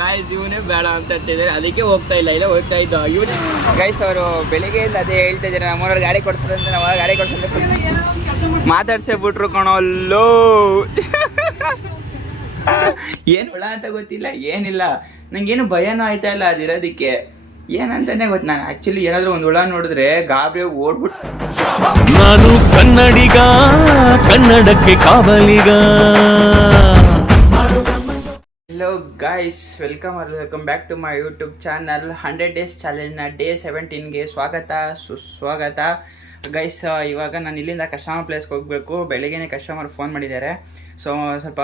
Guys ಇವನೇ ಬೇಡ ಅಂತ ಅಂತಿದ್ದಾರೆ, ಅದಕ್ಕೆ ಹೋಗ್ತಾ ಇಲ್ಲ ಹೋಗ್ತಾ ಇದ್ದ ಇವನು. ಗೈಸ್ ಅವರು ಬೆಳಿಗ್ಗೆಯಿಂದ ಅದೇ ಹೇಳ್ತಾ ಇದ್ದಾರೆ, ನಮ್ಮೂರಲ್ಲಿ ಗಾಡಿ ಕೊಡ್ಸ್ತಾರೆ ಅಂತ. ನಾವು ಗಾಡಿ ಕೊಡ್ಸಂತ ಮಾತಾಡ್ಸೇ ಬಿಟ್ರು ಕಣೋಲ್ಲೋ. ಏನು ಹುಳ ಅಂತ ಗೊತ್ತಿಲ್ಲ, ಏನಿಲ್ಲ, ನಂಗೇನು ಭಯನೂ ಆಯ್ತಾ ಇಲ್ಲ ಅದಿರೋದಕ್ಕೆ. ಏನಂತಾನೆ ಗೊತ್ತು, ನಾನು ಆಕ್ಚುಲಿ ಏನಾದ್ರು ಒಂದು ಹುಳ ನೋಡಿದ್ರೆ ಗಾಬರಿ ಓಡ್ಬಿಟ್ಟು. ನಾನು ಕನ್ನಡಿಗ, ಕನ್ನಡಕ್ಕೆ ಕಾವಲಿಗ. Hello guys, welcome back to my YouTube channel. 100 days ಚಾಲೆಂಜ್ನ ಡೇ 17ಗೆ ಸ್ವಾಗತ ಸುಸ್ವಾಗತ. ಗೈಸ್ ಇವಾಗ ನಾನು ಇಲ್ಲಿಂದ ಕಸ್ಟಮರ್ ಪ್ಲೇಸ್ಗೆ ಹೋಗಬೇಕು. ಬೆಳಿಗ್ಗೆನೇ ಕಸ್ಟಮರ್ ಫೋನ್ ಮಾಡಿದ್ದಾರೆ. ಸೊ ಸ್ವಲ್ಪ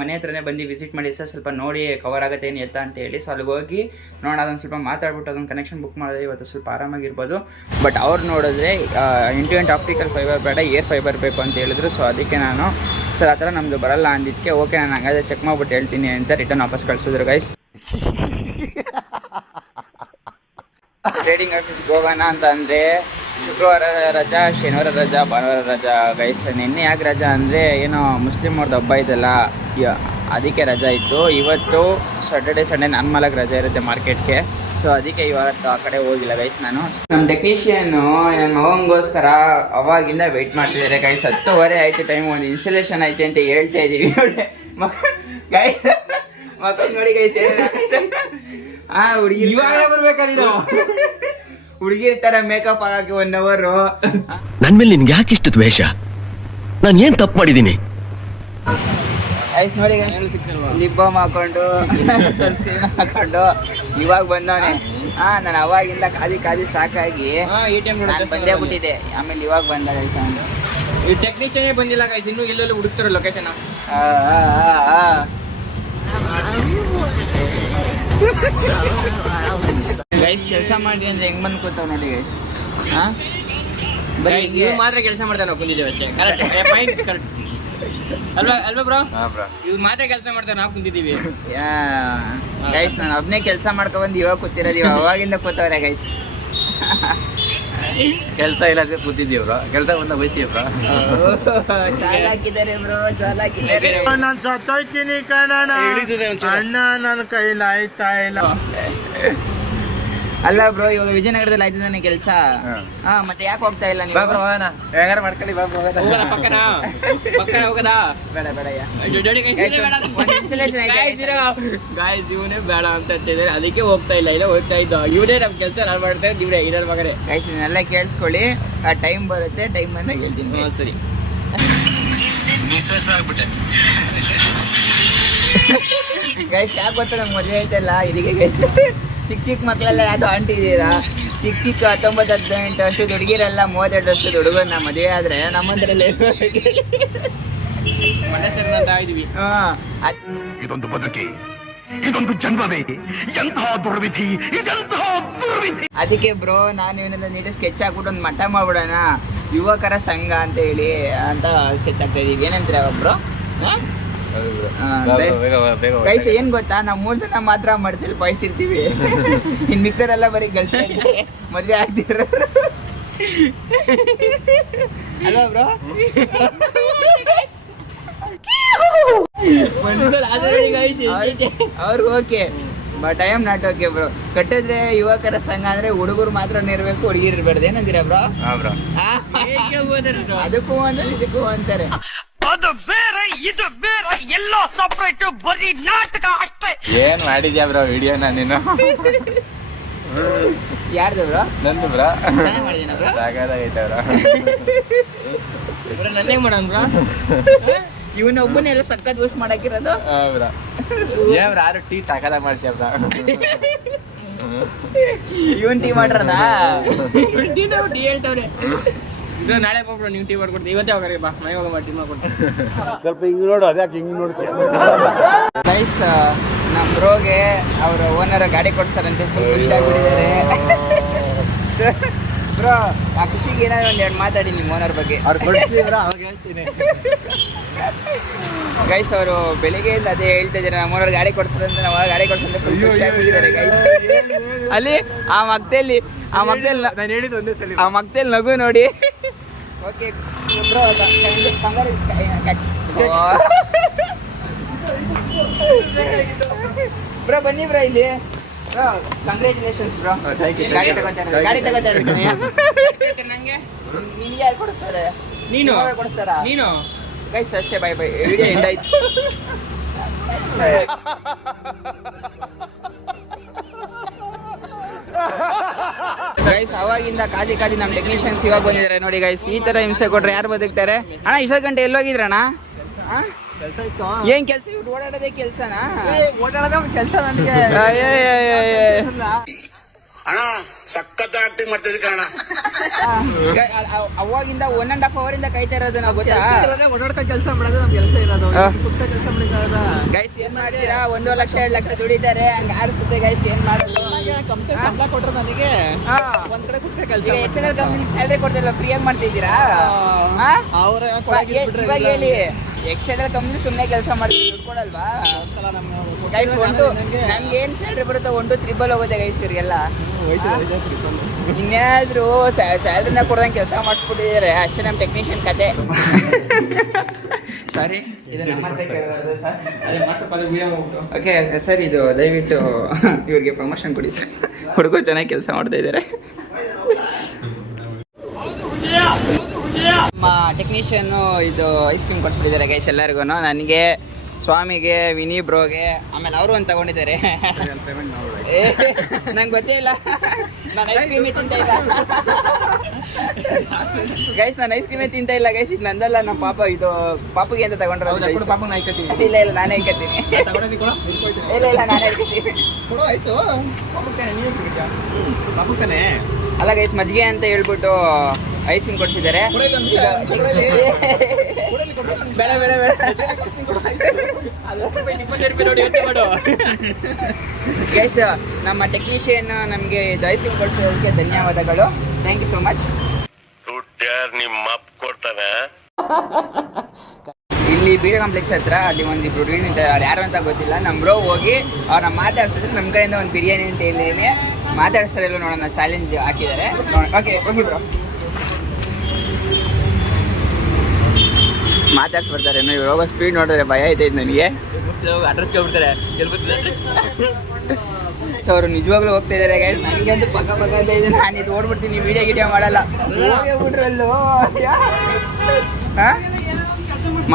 ಮನೆ ಹತ್ರನೇ ಬಂದು ವಿಸಿಟ್ ಮಾಡಿ ಸರ್, ಸ್ವಲ್ಪ ನೋಡಿ ಕವರ್ ಆಗುತ್ತೆ ಏನು ಎತ್ತ ಅಂತ ಹೇಳಿ. ಸೊ ಅಲ್ಲಿಗೆ ಹೋಗಿ ನೋಡೋಣ, ಅದೊಂದು ಸ್ವಲ್ಪ ಮಾತಾಡ್ಬಿಟ್ಟು ಅದೊಂದು ಕನೆಕ್ಷನ್ ಬುಕ್ ಮಾಡಿದ್ರೆ ಇವತ್ತು ಸ್ವಲ್ಪ ಆರಾಮಾಗಿರ್ಬೋದು. ಬಟ್ ಅವ್ರು ನೋಡಿದ್ರೆ ಇಂಟು ಆಪ್ಟಿಕಲ್ ಫೈಬರ್ ಬೇಡ, ಏರ್ ಫೈಬರ್ ಬೇಕು ಅಂತ ಹೇಳಿದ್ರು. ಸೊ ಅದಕ್ಕೆ ನಾನು ಸರ್ ಆ ಥರ ನಮ್ಮದು ಬರಲ್ಲ ಅಂದಿದ್ದಕ್ಕೆ ಓಕೆ ನಾನು ಹಂಗಾದ್ರೆ ಚೆಕ್ ಮಾಡ್ಬಿಟ್ಟು ಹೇಳ್ತೀನಿ ಅಂತ ರಿಟರ್ನ್ ವಾಪಸ್ ಕಳಿಸಿದ್ರು ಗೈಸ್. ಟ್ರೇಡಿಂಗ್ ಆಫೀಸ್ಗೆ ಹೋಗೋಣ ಅಂತ ಅಂದರೆ ಶುಕ್ರವಾರ ರಜಾ, ಶನಿವಾರ ರಜಾ, ಭಾನುವಾರ ರಜಾ ಗೈಸ್. ನಿನ್ನೆ ಯಾಕೆ ರಜಾ ಅಂದರೆ ಏನೋ ಮುಸ್ಲಿಮ್ ಅವ್ರದ್ದು ಹಬ್ಬ ಇದೆಲ್ಲ, ಅದಕ್ಕೆ ರಜಾ ಇತ್ತು. ಇವತ್ತು ಸ್ಯಾಟರ್ಡೇ ಸಂಡೇ ನಾರ್ಮಲಾಗಿ ರಜಾ ಇರುತ್ತೆ ಮಾರ್ಕೆಟ್ಗೆ. ಸೊ ಅದಕ್ಕೆ ಇವತ್ತು ಆ ಕಡೆ ಹೋಗಿಲ್ಲ ಗೈಸ್. ನಾನು ನಮ್ಮ ಟೆಕ್ನಿಷಿಯನ್ನು ನನ್ನ ಮಗನಿಗೋಸ್ಕರ ಅವಾಗಿಂದ ವೆಯ್ಟ್ ಮಾಡ್ತಿದ್ದಾರೆ ಗೈಸ್. 10:30 ಆಯಿತು ಟೈಮ್, ಒಂದು ಇನ್ಸ್ಟಾಲೇಷನ್ ಐತೆ ಅಂತ ಹೇಳ್ತಾ ಇದ್ದೀವಿ ಗೈಸ್. ಮಕ್ಕಳು ನೋಡಿ ಗೈಸ್, ಹುಡುಗಿ ಇವಾಗ ಬರ್ಬೇಕಾ ನೀನು? ಹುಡುಗಿರ್ ತರ ಮೇಕಪ್ ಆಗಕ್ಕೆ 1 ಅವರ್. ನನ್ ಮೇಲೆ ನಿನ್ಗೆ ಯಾಕೆ ಇಷ್ಟು ದ್ವೇಷ? ನಾನು ಏನ್ ತಪ್ಪು ಮಾಡಿದ್ದೀನಿ? ಐಸ್ ನೋಡಿ ಲಿಪ್ ಬಾಮ್ ಹಾಕೊಂಡು ಸನ್ಸ್ಕ್ರೀನ್ ಹಾಕೊಂಡು ಇವಾಗ ಬಂದವನೆ. ನಾನು ಅವಾಗಿಂದ ಕಾದಿ ಸಾಕಾಗಿ ನಾನು ಬಂದೇ ಬಿಟ್ಟಿದ್ದೆ. ಆಮೇಲೆ ಇವಾಗ ಬಂದ ಗೈಸ್. ಈ ಟೆಕ್ನಿಷಿಯನ್ ಬಂದಿಲ್ಲ ಗೈಸ್, ಇನ್ನೂ ಎಲ್ಲೆಲ್ಲ ಹುಡುಕ್ತಾರ ಲೊಕೇಶನ್. ಗೈಸ್ ಕೆಲಸ ಮಾಡಿ ಅಂದ್ರೆ ಹೆಂಗ್ ಬಂದು ಕೂತಾವ್ ನೋಡಿ ಗೈಸ್. ಬರೀ ಇವ್ ಮಾತ್ರ ಕೆಲಸ ಮಾಡ್ತಾನೆ ನಾವು ಕುಂದಿದ್ದೇವೆ ಅಷ್ಟೇ. ಕರೆಕ್ಟ್ ಅಲ್ವಾ ಬ್ರೋ? ಇವ್ ಮಾತ್ರ ಕೆಲಸ ಮಾಡ್ತಾರೆ, ನಾವು ಕುಂದಿದ್ದೀವಿ ಗೈಸ್. ನಾನು ಒಬ್ನೇ ಕೆಲಸ ಮಾಡ್ಕೊಂಡ್ಬಂದು ಇವಾಗ ಕೂತಿರೋದು, ಇವಾಗ ಅವಾಗಿಂದ ಕೂತವ್ರೆ ಗೈಸ್. ಕೆಲಸ ಇಲ್ಲದೆ ಕೂತಿದ್ದೀವಿ ಬ್ರೋ, ಕೆಲಸ ಬಂದ ಬೈತೀವಿ ಬ್ರೋ. ಚಾಲಾಕಿದ್ದಾರೆ ಬ್ರೋ, ಚಾಲಾಕಿದ್ದಾರೆ. ನಾನು ಸತ್ತೋಯ್ತೀನಿ ಕಣಣ್ಣ, ಅಣ್ಣ ನನ್ನ ಕೈಲಿ ಆಯ್ತಾ ಇಲ್ಲ. ಅಲ್ಲ ಬ್ರೋ, ಇವಾಗ ವಿಜಯನಗರದಲ್ಲಿ ಆಯ್ತು ನನಗೆ ಕೆಲಸ. ಮತ್ತೆ ಯಾಕೆ ಹೋಗ್ತಾ ಇಲ್ಲ ನೀವು? ಹೇಗಾರ ಮಾಡ್ಕೊಳ್ಳಿ ಬಾ ಬ್ರೋ. ಪಕ್ಕನ ಹೋಗದಾ? ಬೇಡ ಗಾಯ್ಸ್, ಇವನೇ ಬೇಡ ಅಂತ ಅಂತಿದ್ದಾರೆ, ಅದಕ್ಕೆ ಹೋಗ್ತಾ ಇಲ್ಲ ಹೋಗ್ತಾ ಇದ್ದ. ಇವನೇ ನಮ್ ಕೆಲಸ ನಾನು ಮಾಡ್ತಾ ಇದ್ದೀವಿ ಇದರ ಮಗನೇ. ಗೈಸ್ ಇದನ್ನೆಲ್ಲ ಕೇಳಿಸ್ಕೊಳ್ಳಿ, ಆ ಟೈಮ್ ಬರುತ್ತೆ, ಟೈಮ್ ಬಂದಾಗ ಹೇಳ್ತೀನಿ. ಸರಿ ಗೈಸ್, ಯಾಕೆ ಗೊತ್ತಾ ನಮ್ಗೆ ಮದುವೆ ಆಯ್ತಲ್ಲ ಇದಕ್ಕೆ ಗೈಸ್. ಚಿಕ್ಕ ಮಕ್ಕಳೆಲ್ಲ ಯಾವ್ದು ಆಂಟಿ ಇದ್ದೀರಾ, ಚಿಕ್ಕ 19-18 ವರ್ಷದ ಹುಡುಗಿರೆಲ್ಲ 32 ವರ್ಷದ ಹುಡುಗರನ್ನ ಮದುವೆ ಆದ್ರೆ ನಮ್ಮಂದ್ರಲ್ಲಿ ಇದೊಂದು ಬದುಕಿ, ಇದೊಂದು ಜನ್ಮವೇ, ಎಂತಹ ದುರ್ವಿಧಿ, ಇದೆಂತಹ ದುರ್ವಿಧಿ. ಅದಕ್ಕೆ ಬ್ರೋ ನಾನು ಇವನ್ನೆಲ್ಲ ನೀಟಾಗಿ ಸ್ಕೆಚ್ ಹಾಕ್ಬಿಟ್ಟು ಒಂದು ಮಠ ಮಾಡ್ಬಿಡೋಣ, ಯುವಕರ ಸಂಘ ಅಂತ ಹೇಳಿ ಅಂತ ಸ್ಕೆಚ್ ಹಾಕ್ತಾ ಇದೀವಿ. ಏನಂತೀರ ಬ್ರೋ? ಗೈಸ್ ಏನ್ ಗೊತ್ತಾ, ನಾವು 3 ಜನ ಮಾತ್ರ ಮಾಡ್ತೀವಿ, ಬಯಸಿರ್ತೀವಿ. ಇನ್ ಮಿಕ್ಕರೆಲ್ಲ ಬರೀ ಗರ್ಲ್ಸ್ ಮದ್ವೆ ಆಗ್ತಿರ ಅಲ್ವಾ ಬ್ರೋ? ಅವ್ರಿಗೆ okay, but I am not okay bro. ಕಟ್ಟಿದ್ರೆ ಯುವಕರ ಸಂಘ ಅಂದ್ರೆ ಹುಡುಗರು ಮಾತ್ರ ಇರ್ಬೇಕು, ಹುಡುಗಿರು ಇರ್ಬಾರ್ದು. ಏನಂತೀರಾ ಬ್ರೋ? ಅದಕ್ಕೂ ಅಂದ್ರೆ ಇದಕ್ಕೂ ಅಂತಾರೆ. ಅದು ಬೇರೆ ಇದು ಬೇರೆ, ಎಲ್ಲ ಸಪರೇಟ್, ಬರೀ ನಾಟಕ ಅಷ್ಟೇ. ಏನ್ ಮಾಡಿದ್ಯಾ ಬ್ರೋ ವಿಡಿಯೋನ ನೀನು? ಯಾರ್ದು ಬ್ರೋ? ನಂದು ಬ್ರೋ. ಚೆನ್ನಾಗಿ ಮಾಡಿದೀನ ಬ್ರೋ? ಸಾಕಾಗೈತೆ ಬ್ರೋ. ನನ್ನೇ ಮಾಡೋಣ ಬ್ರೋ. ಇವನೊಬ್ಬನೆಲ್ಲ ಸಕ್ಕತ್ ಯೂಸ್ ಮಾಡಾಕಿರೋದು ಬ್ರೋ. ಏನ್ ಬ್ರೋ, ಯಾರು ಟೀ ಸಾಕಾಗ ಮಾಡ್ತೀಯ ಬ್ರೋ? ಇವನ್ ಟೀ ಮಾಡ್ರದ? ಟೀ ಹೇಳ್ತವ್ರೆ. ಇದು ನಾಳೆ ಹೋಗ್ಬಿಡು, ನೀವು ಟೀ ಮಾಡ್ಕೊಡ್ತೀವಿ. ಇವತ್ತೇ ಹೋಗ್ರಿ ಬಾ, ಮನೆ ಹೋಗ ಟೀ ಮಾಡ್ಕೊಡ್ತೀನಿ. ಸ್ವಲ್ಪ ಹಿಂಗ್ ನೋಡು, ಅದ್ಯಾಕೆ ಹಿಂಗ್ ನೋಡ್ತೀಯ? ಗೈಸ್ ನಮ್ಮ ಬ್ರೋಗೆ ಅವ್ರ ಓನರ್ ಗಾಡಿ ಕೊಡ್ತಾರಂತೆ, ಫುಲ್ ಖುಷಿಯಾಗ್ಬಿಟ್ಟಿದ್ದಾರೆ. ಬ್ರೋ ಆ ಖುಷಿಗೆ ಏನಾದ್ರು 1-2 ಮಾತಾಡಿ ನಿಮ್ಮ ಓನರ್ ಬಗ್ಗೆ. ಅವ್ರು ಕೊಡ್ತೀವ್ರ ಅವಾಗ ಹೇಳ್ತೀನಿ. ಗೈಸ್ ಅವರು ಬೆಳಿಗ್ಗೆಯಿಂದ ಅದೇ ಹೇಳ್ತಾ ಇದ್ದಾರೆ, ನಮ್ಮ ಓನರ್ ಗಾಡಿ ಕೊಡ್ತಾರಂತೆ, ನಾವು ಗಾಡಿ ಕೊಡ್ತಾರೆ, ಫುಲ್ ಖುಷಿಯಾಗ್ಬಿಟ್ಟಿದ್ದಾರೆ ಗೈಸ್. ಅಲ್ಲಿ ಆ ಮಗ್ದಲ್ಲಿ ನಾನು ಹೇಳಿದ್ದು ಒಂದೇ ಸಲ, ಆ ಮಗ್ದಲ್ಲಿ ನಗು ನೋಡಿ. ಓಕೆ ಬ್ರೋ, ಬ್ರೋ ಬನ್ನಿ ಬ್ರೋ ಇಲ್ಲಿ ಬ್ರೋ ಕಂಗ್ರ್ಯಾಚುಲೇಷನ್ಸ್ ಬ್ರೋ. ಗಾಡಿ ತಗೋತಾರೆ ನಂಗೆ ನಿನ್ಗೆ ಯಾರು ಕೊಡಿಸ್ತಾರೆ? ನೀನು ಕೊಡಿಸ್ತಾರಾ? ನೀನು ಗೈಸ್ ಅಷ್ಟೇ. Bye bye. ವಿಡಿಯೋ ಎಂಡ್ ಆಯ್ತು. ಗೈಸ್ ಅವಾಗಿಂದ ಕಾದಿ ನಮ್ಮ ಟೆಕ್ನಿಷಿಯನ್ಸ್ ಇವಾಗ ಬಂದಿದ್ದಾರೆ ನೋಡಿ ಗೈಸ್. ಈ ತರ ಹಿಂಸೆ ಕೊಟ್ರೆ ಯಾರು ಬದುಕ್ತಾರೆ? ಅಣ್ಣ ಇಷ್ಟೊತ್ತು ಗಂಟೆ ಎಲ್ಲೋಗಿದ್ರಣ್ಣ? ಏನ್ ಕೆಲ್ಸ? ಇವ್ರು ಓಡಾಡೋದೇ ಕೆಲ್ಸನಾ? ಓಡಾಡೋದ ಕೆಲಸ ನನಗೆ. ಅಣ್ಣ ಸಖತ್ ಆಕ್ಟಿಂಗ್ ಮಾಡ್ತಿದ್ದೆ ಕಣ. ಅವಾಗಿಂದ 1.5 hour ಇಂದ ಕಾಯ್ತಾ ಇರೋದು ನಾವು ಗೊತ್ತಾ? ಓಡಾಡ್ತಾ ಕೆಲಸ ಮಾಡೋದು ನಮ್ ಕೆಲಸ ಇರೋದು. ಕುತ್ತ ಕೆಲಸ ಮಾಡಿದ ಗೈಸ್ ಏನ್ ಮಾಡ್ತೀರಾ? 1 ಲಕ್ಷ 2 ಲಕ್ಷ ದುಡಿತಾರೆ, ಹಂಗ ಆಡ್ಸುತ್ತೆ ಗೈಸ್. ಏನ್ ಮಾಡೋದು? ಕಂಪ್ನಿ ಸಂಬಳ ಕೊಟ್ರೆ ನನಗೆ ಒಂದ್ ಕಡೆ ಕುತ್ತ ಕೆಲಸ. HNL ಕಂಪ್ನಿ ಸ್ಯಾಲರಿ ಕೊಡ್ತಿಲ್ಲ, ಫ್ರೀಯಾಗಿ ಮಾಡ್ತಿದ್ದೀರಾ? ಅವ್ರ ಇವಾಗ ಹೇಳಿ, XNL ಕಂಪ್ನಿ ಸುಮ್ಮನೆ ಕೆಲಸ ಮಾಡ್ತೀವಿ, ದುಡ್ಡು ಕೊಡಲ್ವಾ ಗೈಸ್? ನಮ್ಗೆ ಏನ್ ಸ್ಯಾಲ್ರಿ ಬರುತ್ತೋ 1 to 3 ಹೋಗುತ್ತೆ ಗೈಸ್ ಇವ್ರಿಗೆಲ್ಲ. ಇನ್ಯಾದ್ರು ಸ್ಯಾಲ್ರಿನ ಕೊಡೋದಂಗೆ ಕೆಲಸ ಮಾಡಿಸ್ಬಿಟ್ಟಿದ್ದಾರೆ ಅಷ್ಟೇ ನಮ್ಮ ಟೆಕ್ನಿಷಿಯನ್ ಕತೆ. ಸಾರಿ, ಓಕೆ ಸರ್, ಇದು ದಯವಿಟ್ಟು ಇವ್ರಿಗೆ ಪ್ರಮೋಷನ್ ಕೊಡಿ ಸರ್. ಹುಡುಗರು ಚೆನ್ನಾಗಿ ಕೆಲಸ ಮಾಡ್ತಾ ಇದ್ದಾರೆ. ನಮ್ಮ ಟೆಕ್ನಿಷಿಯನ್ ಇದು ಐಸ್ ಕ್ರೀಮ್ ಕೊಡ್ಸ್ಬಿಟ್ಟಿದ್ದಾರೆ ಗೈಸ್ ಎಲ್ಲರಿಗೂ. ನನಗೆ, ಸ್ವಾಮಿಗೆ, ವಿನಿ ಬ್ರೋಗೆ, ಆಮೇಲೆ ಅವರು ಒಂದು ತಗೊಂಡಿದ್ದಾರೆ. ನಂಗೆ ಗೊತ್ತೇ ಇಲ್ಲ, ನಾನು ಐಸ್ ಕ್ರೀಮೇ ತಿಂತ ಇಲ್ಲ ಗೈಸ್. ನಾನು ಐಸ್ ಕ್ರೀಮೇ ತಿಂತ ಇಲ್ಲ ಗೈಸ್. ಇದು ನಂದಲ್ಲ, ನಮ್ಮ ಪಾಪ, ಇದು ಪಾಪಗೆ ಅಂತ ತಗೊಂಡ್ರೆ. ಇಲ್ಲ ಇಲ್ಲ, ನಾನೇ ಇಕ್ಕತ್ತೀನಿ. ಇಲ್ಲ ನಾನೇ ಇಕ್ಕತ್ತೀನಿ. ಅಲ್ಲ ಗೈಸ್, ಮಜ್ಜಿಗೆ ಅಂತ ಹೇಳ್ಬಿಟ್ಟು ಐಸ್ ಕ್ರೀಮ್ ಕೊಡ್ಸಿದ್ದಾರೆ. ಗೈಸ್ ನಮ್ಮ ಟೆಕ್ನಿಷಿಯನ್ ನಮಗೆ ಇದು ಐಸ್ ಕ್ರೀಮ್ ಕೊಡ್ಸೋದಕ್ಕೆ ಧನ್ಯವಾದಗಳು. Thank you so much. ನಿಮ್ಮ ಅಪ್ಪ ಕೊಡ್ತಾನೆ. ಇಲ್ಲಿ ಬಿ ಕಾಂಪ್ಲೆಕ್ಸ್ ಹತ್ರ ಅಲ್ಲಿ ಒಂದಿಬ್ರು ಹುಡುಗಿನ ಇದ್ದಾರೆ, ಅವ್ರು ಯಾರು ಅಂತ ಗೊತ್ತಿಲ್ಲ. ನಮ್ಮ ಬ್ರೋ ಹೋಗಿ ಅವ್ರನ್ನ ಮಾತಾಡ್ಸಿದ್ರೆ ನಮ್ಮ ಕಡೆಯಿಂದ ಒಂದು ಬಿರಿಯಾನಿ ಅಂತ ಹೇಳಿದ್ದೀನಿ. ಮಾತಾಡ್ಸ್ತಾರೆ ಇಲ್ಲ ನೋಡೋಣ, ಚಾಲೆಂಜ್ ಹಾಕಿದ್ದಾರೆ. ಓಕೆ ಹೋಗಿ ಬ್ರೋ, ಮಾತಾಡ್ಸ್ಬರ್ತಾರೆ. ಇವ್ರು ಹೋಗೋ ಸ್ಪೀಡ್ ನೋಡಿದ್ರೆ ಭಯ ಐತೈತೆ ನನಗೆ. ಅಡ್ರೆಸ್ ಕೇಳ್ಬಿಡ್ತಾರೆ. ಸೊ ಅವರು ನಿಜವಾಗ್ಲೂ ಹೋಗ್ತಾ ಇದ್ದಾರೆ ಗೈಸ್. ನನಗಂತೂ ಪಕ್ಕ ಅಂತ ಇದೆ. ನಾನು ಇದು ಓಡ್ಬಿಡ್ತೀನಿ, ವಿಡಿಯೋ ಮಾಡಲ್ಲ. ಹೋಗೇ ಬಿಟ್ರಲ್ಲೋ,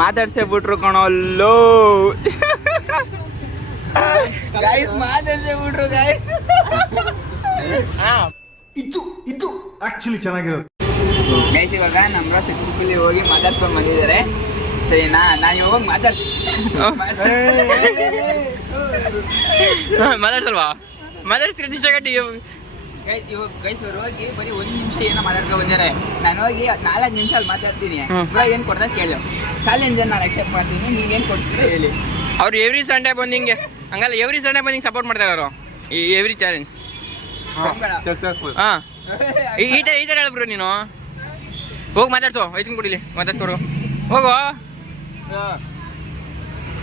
ಮಾತಾಡ್ಸೇ ಬಿಟ್ರು ಕಣಲ್ಲೋ ಗೈಸ್, ಮಾತಾಡ್ಸೇ ಬಿಟ್ರು ಗೈಸ್. ಇದು ಆಕ್ಚುಲಿ ಚೆನ್ನಾಗಿರೋದು ಗೈಸ್. ಇವಾಗ ನಮ್ಮ ಸಕ್ಸಸ್ಫುಲಿ ಹೋಗಿ ಮಾತಾಡ್ಸ್ಕೊಂಡು ಬಂದಿದ್ದಾರೆ. ಸರಿನಾ? ನಾನು ಇವಾಗ ಮಾತಾಡ್ಸಲ್ವಾ? ಮಾತಾಡ್ತೀರಿ ನಿಜಗಟ್ಟಿ ಗೈಸ್ ಅವ್ರು ಹೋಗಿ ಬರೀ 1 ನಿಮಿಷ ಏನೋ ಮಾತಾಡ್ಕೊಂಡು ಬಂದಿದ್ದಾರೆ. ನಾನು ಹೋಗಿ 4 ನಿಮಿಷ ಅಲ್ಲಿ ಮಾತಾಡ್ತೀನಿ. ಇವಾಗ ಏನು ಕೊಡ್ತಾ ಕೇಳು, ಚಾಲೆಂಜ್ ನಾನು ಅಕ್ಸೆಪ್ಟ್ ಮಾಡ್ತೀನಿ. ನೀವೇನು ಕೊಡ್ತೀರಿ ಹೇಳಿ. ಅವ್ರು ಎವ್ರಿ ಸಂಡೇ ಬಂದು ಹಿಂಗೆ ಹಂಗಲ್ಲ, ಎವ್ರಿ ಸಂಡೇ ಬಂದು ಹಿಂಗೆ ಸಪೋರ್ಟ್ ಮಾಡ್ತಾರೆ ಅವರು. ಈ ಎವ್ರಿ ಚಾಲೆಂಜ್. ಹಾಂ, ಈ ಥರ ಹೇಳ್ಬ್ರು ನೀನು. ಹೋಗಿ ಮಾತಾಡ್ಸೋ, ಐಸ್ಕ್ರೀಮ್ ಕುಡಿಲಿ, ಮಾತಾಡ್ಸ್ಕೊಡು ಹೋಗೋ.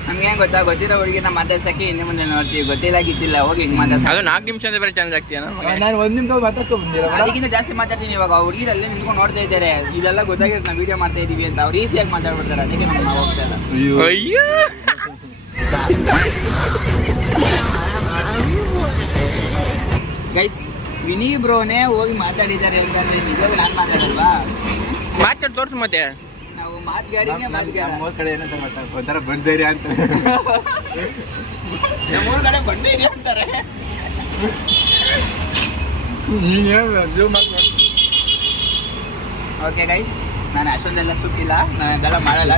ನಮ್ಗೆ ಏನು ಗೊತ್ತಾ, ಗೊತ್ತಿರೋ ಹುಡುಗಿನ ಮಾತಾಡ್ಸಕ್ಕೆ ಹಿಂದೆ ಮುಂದೆ ನೋಡ್ತೀವಿ. ಗೊತ್ತಿಲ್ಲ ಹೋಗಿ ಹಿಂಗೆ ಮಾತಾಡ್ಸ. ಅದು 4 ನಿಮಿಷ ಅಂದ್ರೆ ಬೇರೆ ಚಾಲೆಂಜ್ ಆಗ್ತೀಯ. ನಾನು 1 ನಿಮಿಷ ಮಾತಾಡ್ಕೊ ಬಂದಿರೋ, ಅದಕ್ಕಿಂತ ಜಾಸ್ತಿ ಮಾತಾಡ್ತೀನಿ. ಇವಾಗ ಹುಡುಗಿರಲ್ಲಿ ನಿಂತ್ಕೊಂಡು ನೋಡ್ತಾ ಇದ್ದಾರೆ, ಇದೆಲ್ಲ ಗೊತ್ತಾಗಿರುತ್ತೆ ನಾವು ವಿಡಿಯೋ ಮಾಡ್ತಾ ಇದೀವಿ ಅಂತ. ಅವ್ರು ಈಸಿಯಾಗಿ ಮಾತಾಡ್ಬಿಡ್ತಾರೆ, ಅದಕ್ಕೆ ನಾವು ಹೋಗ್ತಾ ಇಲ್ಲ. ಅಯ್ಯೋ ಗೈಸ್, ವಿನಿ ಬ್ರೋನೇ ಹೋಗಿ ಮಾತಾಡಿದ್ದಾರೆ ಅಂತಂದ್ರೆ ನಿಜವಾಗ ನಾನು ಮಾತಾಡಲ್ವಾ? ಮಾತಾಡಿ ತೋರ್ಸು ಮತ್ತೆ. ನಾವು ಮಾತುಗಾರಿನೇ ಮಾತುಗಾರ. ನಮ್ಮ ಕಡೆ ಏನಂತ ಒಂಥರ ಬಂದೇರಿ ಅಂತ. ನಮ್ಮೂರ ಕಡೆ ಬಂಡೇರಿ ಅಂತಾರೆ. ಓಕೆ ಗೈಸ್, ನಾನು ಅಷ್ಟೊಂದೆಲ್ಲ ಸುತ್ತಿಲ್ಲ, ನಾನು ಅದೆಲ್ಲ ಮಾಡಲ್ಲ.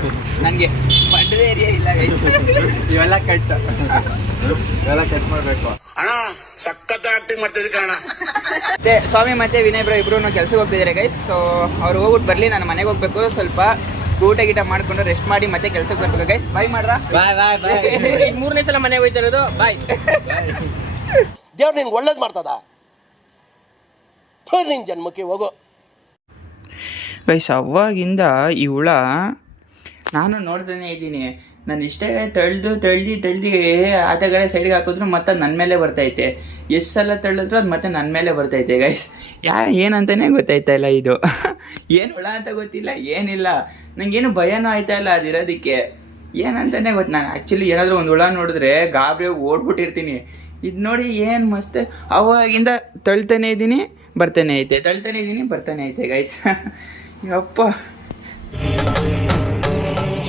ನನಗೆ ಬಂಡದ ಏರಿಯಾ ಇಲ್ಲ ಗೈಸ್. ಇವೆಲ್ಲ ಕಟ್ ಮಾಡಬೇಕು. ಅಣ್ಣ ಸಖತ್ ಆಕ್ಟಿಂಗ್ ಮಾಡ್ತಿದ್ದೆ ಕಣ. ಮತ್ತೆ ಸ್ವಾಮಿ ಮತ್ತೆ ವಿನಯ್ ಬ್ರೋ ಇಬ್ರು ಕೆಲಸಕ್ಕೆ ಹೋಗ್ತಿದ್ದಾರೆ ಗೈಸ್. ಸೊ ಅವ್ರು ಹೋಗ್ಬಿಟ್ಟು ಬರಲಿ, ನಾನು ಮನೆಗೆ ಹೋಗ್ಬೇಕು. ಸ್ವಲ್ಪ ಊಟ ಗೀಟ ಮಾಡ್ಕೊಂಡು ರೆಸ್ಟ್ ಮಾಡಿ ಮತ್ತೆ ಕೆಲಸಕ್ಕೆ ಬರ್ಬೇಕು ಗೈಸ್. ಬಾಯ್ ಮಾಡ್ರಾ? ಬಾಯ್ ಬಾಯ್ ಬಾಯ್. ಈಗ 3ನೇ ಸಲ ಮನೆಗೆ ಹೋಯ್ತಿರೋದು. ಬಾಯ್. ದೇವ್ರು ನಿನ್ಗೆ ಒಳ್ಳೇದು ಮಾಡ್ತದ, ನಿನ್ ಜನ್ಮಕ್ಕೆ ಹೋಗೋ. ಗೈಸ್ ಅವಾಗಿಂದ ಈ ಹುಳ ನಾನು ನೋಡ್ತಾನೆ ಇದ್ದೀನಿ. ನಾನು ಇಷ್ಟೇ ತಳ್ದಿ ಆತಗಡೆ ಸೈಡ್ಗೆ ಹಾಕಿದ್ರು ಮತ್ತೆ ನನ್ನ ಮೇಲೆ ಬರ್ತೈತೆ. ಎಷ್ಟು ಸಲ ತಳ್ಳಿದ್ರು ಅದು ಮತ್ತೆ ನನ್ನ ಮೇಲೆ ಬರ್ತೈತೆ ಗೈಸ್. ಏನಂತಲೇ ಗೊತ್ತಾಯ್ತಾ ಇಲ್ಲ. ಇದು ಏನು ಹುಳ ಅಂತ ಗೊತ್ತಿಲ್ಲ, ಏನಿಲ್ಲ. ನನಗೇನು ಭಯನೂ ಆಯ್ತಾ ಇಲ್ಲ ಅದಿರೋದಕ್ಕೆ. ಏನಂತಲೇ ಗೊತ್ತು. ನಾನು ಆ್ಯಕ್ಚುಲಿ ಏನಾದರೂ ಒಂದು ಹುಳ ನೋಡಿದ್ರೆ ಗಾಬರಿ ಹೋಗಿ ಓಡ್ಬಿಟ್ಟಿರ್ತೀನಿ. ಇದು ನೋಡಿ ಏನು ಮಸ್ತ್. ಅವಾಗಿಂದ ತಳ್ತಾನೆ ಇದ್ದೀನಿ ಬರ್ತಾನೆ ಐತೆ, ತಳ್ತಾನೆ ಇದ್ದೀನಿ ಬರ್ತಾನೆ ಐತೆ ಗೈಸ್. ಯಪ್ಪ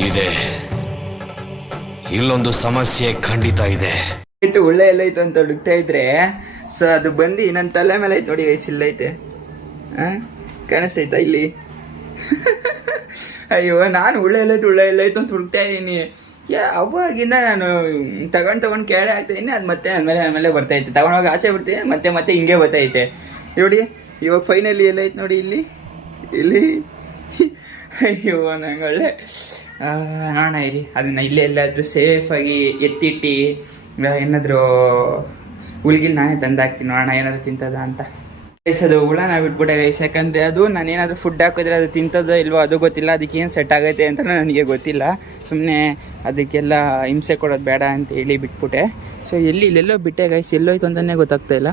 ಇದೆ, ಇಲ್ಲೊಂದು ಸಮಸ್ಯೆ ಖಂಡಿತ ಇದೆ. ಆಯ್ತು ಒಳ್ಳೆ ಎಲ್ಲ ಐತೆ ಅಂತ ಹುಡುಕ್ತಾ ಇದ್ರೆ ಸೊ ಅದು ಬಂದು ನನ್ನ ತಲೆ ಮೇಲೆ ಐತೆ ನೋಡಿ ಗೈಸ್, ಇಲ್ಲೈತೆ. ಕಾಣಿಸ್ತೈತಾ ಇಲ್ಲಿ? ಅಯ್ಯೋ ನಾನು ಒಳ್ಳೆ ಎಲ್ಲೈತು ಅಂತ ಹುಡುಕ್ತಾ ಇದ್ದೀನಿ. ಅವಾಗಿಂದ ನಾನು ತಗೊಂಡು ಕೆಳಗೆ ಆಗ್ತಾಯಿದ್ದೀನಿ, ಅದು ಮತ್ತೆ ಆಮೇಲೆ ಬರ್ತೈತೆ, ತಗೊಂಡೋಗಿ ಆಚೆ ಬಿಡ್ತೀನಿ, ಮತ್ತೆ ಹಿಂಗೆ ಬರ್ತೈತೆ ನೋಡಿ. ಇವಾಗ ಫೈನಲಿ ಎಲ್ಲೈತೆ ನೋಡಿ ಇಲ್ಲಿ. ಅಯ್ಯೋ ನಂಗೆ ಒಳ್ಳೆ ನೋಡೋಣ ಇರಿ, ಅದನ್ನು ಇಲ್ಲೇ ಎಲ್ಲಾದರೂ ಸೇಫಾಗಿ ಎತ್ತಿಟ್ಟು ಏನಾದರೂ ಹುಲ್ಗಿಲ್ ನಾನೇ ತಂದು ಹಾಕ್ತೀನಿ, ನೋಡೋಣ ಏನಾದರೂ ತಿಂತದ ಅಂತ. ಗೈಸ್ ಅದು ಹುಳನ ಬಿಟ್ಬಿಟ್ಟೆ ಗೈಸ್, ಯಾಕಂದರೆ ಅದು ನಾನು ಏನಾದರೂ ಫುಡ್ ಹಾಕಿದ್ರೆ ಅದು ತಿಂತದೋ ಇಲ್ವೋ ಅದು ಗೊತ್ತಿಲ್ಲ, ಅದಕ್ಕೆ ಏನು ಸೆಟ್ ಆಗೈತೆ ಅಂತ ನನಗೆ ಗೊತ್ತಿಲ್ಲ. ಸುಮ್ಮನೆ ಅದಕ್ಕೆಲ್ಲ ಹಿಂಸೆ ಕೊಡೋದು ಬೇಡ ಅಂತ ಹೇಳಿ ಬಿಟ್ಬಿಟ್ಟೆ. ಸೊ ಇಲ್ಲೆಲ್ಲೋ ಬಿಟ್ಟೆ ಗೈಸ್, ಎಲ್ಲೋಯ್ತು ಅಂತಲೇ ಗೊತ್ತಾಗ್ತಾ ಇಲ್ಲ.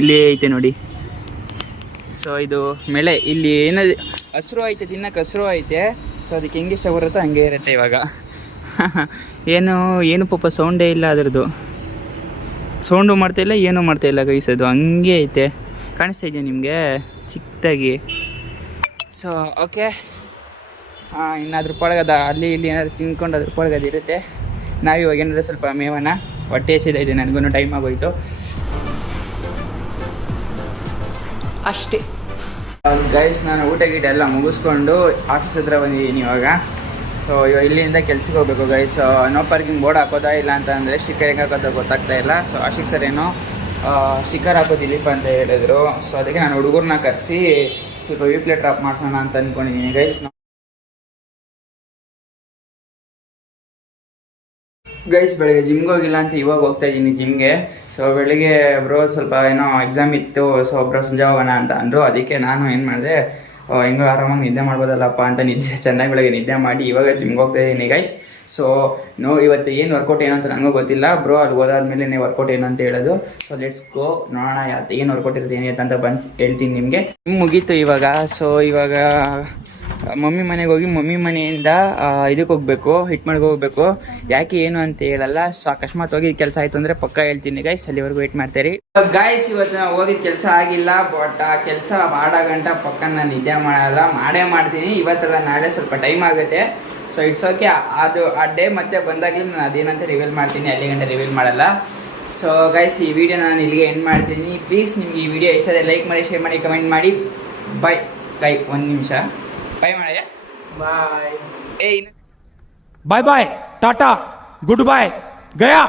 ಇಲ್ಲೇ ಐತೆ ನೋಡಿ. ಸೊ ಇದು ಮೇಳೆ, ಇಲ್ಲಿ ಏನದು ಹಸಿರು ಐತೆ, ತಿನ್ನಕ್ಕೆ ಹಸಿರು ಐತೆ. ಸೊ ಅದಕ್ಕೆ ಹೆಂಗೆ ಇಷ್ಟ ಬರುತ್ತೋ ಹಂಗೆ ಇರುತ್ತೆ ಇವಾಗ. ಏನು ಪಾಪ ಸೌಂಡೇ ಇಲ್ಲ ಅದರದ್ದು, ಸೌಂಡು ಮಾಡ್ತಾಯಿಲ್ಲ ಏನೂ ಮಾಡ್ತಾಯಿಲ್ಲ ಗೈಸ್, ಅದು ಹಂಗೆ ಐತೆ. ಕಾಣಿಸ್ತಾ ಇದೆಯಾ ನಿಮಗೆ ಚಿಕ್ಕದಾಗಿ? ಸೊ ಓಕೆ, ಇನ್ನಾದ್ರ ಪಳಗದ ಅಲ್ಲಿ ಇಲ್ಲಿ ಏನಾದ್ರು ತಿನ್ಕೊಂಡು ಅದ್ರ ಪಳಗದ ಇರುತ್ತೆ. ನಾವಿವಾಗ ಏನಾದರೂ ಸ್ವಲ್ಪ ಮೇವನ, ಹೊಟ್ಟೆ ಹಸಿದ ಇದೆ ನನಗೂ, ಟೈಮ್ ಆಗೋಯ್ತು ಅಷ್ಟೇ. ಗೈಸ್ ನಾನು ಊಟ ಗೀಟ ಎಲ್ಲ ಮುಗಿಸ್ಕೊಂಡು ಆಫೀಸ್ ಹತ್ರ ಬಂದಿದ್ದೀನಿ ಇವಾಗ. ಸೊ ಇವಾಗ ಇಲ್ಲಿಂದ ಕೆಲ್ಸಕ್ಕೆ ಹೋಗ್ಬೇಕು ಗೈಸ್. ನೋ ಪಾರ್ಕಿಂಗ್ ಬೋರ್ಡ್ ಹಾಕೋದಾ ಇಲ್ಲ ಅಂತ ಅಂದರೆ ಸ್ಟಿಕ್ಕರ್ ಹೆಂಗೆ ಹಾಕೋದೋ ಗೊತ್ತಾಗ್ತಾ ಇಲ್ಲ. ಸೊ ಆಶಿಕ್ ಸರ್ ಏನೋ ಸ್ಟಿಕ್ಕರ್ ಹಾಕೋದು ಇಲ್ಲಿಪ್ಪ ಅಂತ ಹೇಳಿದ್ರು. ಸೊ ಅದಕ್ಕೆ ನಾನು ಹುಡುಗರನ್ನ ಕರೆಸಿ ಸ್ವಲ್ಪ ವೀಕ್ಲಿ ಡ್ರಾಪ್ ಮಾಡ್ಸೋಣ ಅಂತ ಅಂದ್ಕೊಂಡಿದ್ದೀನಿ ಗೈಸ್. ಬೆಳಗ್ಗೆ ಜಿಮ್ಗೆ ಹೋಗಿಲ್ಲ ಅಂತ ಇವಾಗ ಹೋಗ್ತಾ ಇದ್ದೀನಿ ಜಿಮ್ಗೆ. ಸೊ ಬೆಳಿಗ್ಗೆ ಬ್ರೋ ಸ್ವಲ್ಪ ಏನೋ ಎಕ್ಸಾಮ್ ಇತ್ತು, ಸೊ ಒಬ್ಬರು ಸಂಜೆ ಹೋಗೋಣ ಅಂತ ಅಂದರು. ಅದಕ್ಕೆ ನಾನು ಏನು ಮಾಡಿದೆ, ಹೆಂಗೋ ಆರಾಮಾಗಿ ನಿದ್ದೆ ಮಾಡ್ಬೋದಲ್ಲಪ್ಪ ಅಂತ ಚೆನ್ನಾಗಿ ಬೆಳಗ್ಗೆ ನಿದ್ದೆ ಮಾಡಿ ಇವಾಗ ಜಿಮ್ಗೆ ಹೋಗ್ತಾ ಇದ್ದೀನಿ ಗೈಸ್. ಸೊ ಇವತ್ತು ಏನು ವರ್ಕೌಟ್ ಏನು ಅಂತ ನನಗೂ ಗೊತ್ತಿಲ್ಲ. ಬ್ರೋ ಅಲ್ಲಿ ಹೋದಾದ್ಮೇಲೆ ವರ್ಕೌಟ್ ಏನು ಅಂತ ಹೇಳೋದು. ಸೊ ಲೆಟ್ಸ್ ಗೋ, ನೋಡೋಣ ಏನು ವರ್ಕೌಟ್ ಇರುತ್ತೆ ಏನಿರುತ್ತೆ ಅಂತ ಬಂದು ಹೇಳ್ತೀನಿ ನಿಮಗೆ. ಮುಗೀತು ಇವಾಗ. ಸೊ ಇವಾಗ ಮಮ್ಮಿ ಮನೆಗೆ ಹೋಗಿ ಮಮ್ಮಿ ಮನೆಯಿಂದ ಇದಕ್ಕೆ ಹೋಗಬೇಕು, ಹಿಟ್ಮಳ್ಗೆ ಹೋಗಬೇಕು. ಯಾಕೆ ಏನು ಅಂತ ಹೇಳಲ್ಲ. ಸೊ ಅಕಸ್ಮಾತ್ ಹೋಗಿದ್ದು ಕೆಲಸ ಆಯಿತು ಅಂದರೆ ಪಕ್ಕ ಹೇಳ್ತೀನಿ ಗೈಸ್, ಅಲ್ಲಿವರೆಗೂ ವೇಟ್ ಮಾಡ್ತೀರಿ ಗೈಸ್. ಇವತ್ತು ನಾವು ಹೋಗಿದ್ದು ಕೆಲಸ ಆಗಿಲ್ಲ, ಬಟ್ ಆ ಕೆಲಸ ಮಾಡೋ ಗಂಟ ಪಕ್ಕ ನಾನು ನಿದ್ದೆ ಮಾಡಲ್ಲ, ಮಾಡ್ತೀನಿ. ಇವತ್ತೆಲ್ಲ ನಾಳೆ ಸ್ವಲ್ಪ ಟೈಮ್ ಆಗುತ್ತೆ. ಸೊ ಇಟ್ಸ್ ಓಕೆ, ಅದು ಆ ಡೇ ಮತ್ತೆ ಬಂದಾಗಲೇ ನಾನು ಅದೇನಂತ ರಿವೀಲ್ ಮಾಡ್ತೀನಿ, ಅಲ್ಲಿ ಗಂಟೆ ರಿವೀಲ್ ಮಾಡಲ್ಲ. ಸೊ ಗೈಸ್ ಈ ವಿಡಿಯೋ ನಾನು ಇಲ್ಲಿಗೆ ಎಂಡ್ ಮಾಡ್ತೀನಿ. ಪ್ಲೀಸ್ ನಿಮ್ಗೆ ಈ ವಿಡಿಯೋ ಇಷ್ಟ ಆದರೆ ಲೈಕ್ ಮಾಡಿ, ಶೇರ್ ಮಾಡಿ, ಕಮೆಂಟ್ ಮಾಡಿ. ಬಾಯ್ ಒಂದು ನಿಮಿಷ ಬಾಯ್ ಮಾಡಯ್ಯ, bye. Bye bye tata goodbye गया.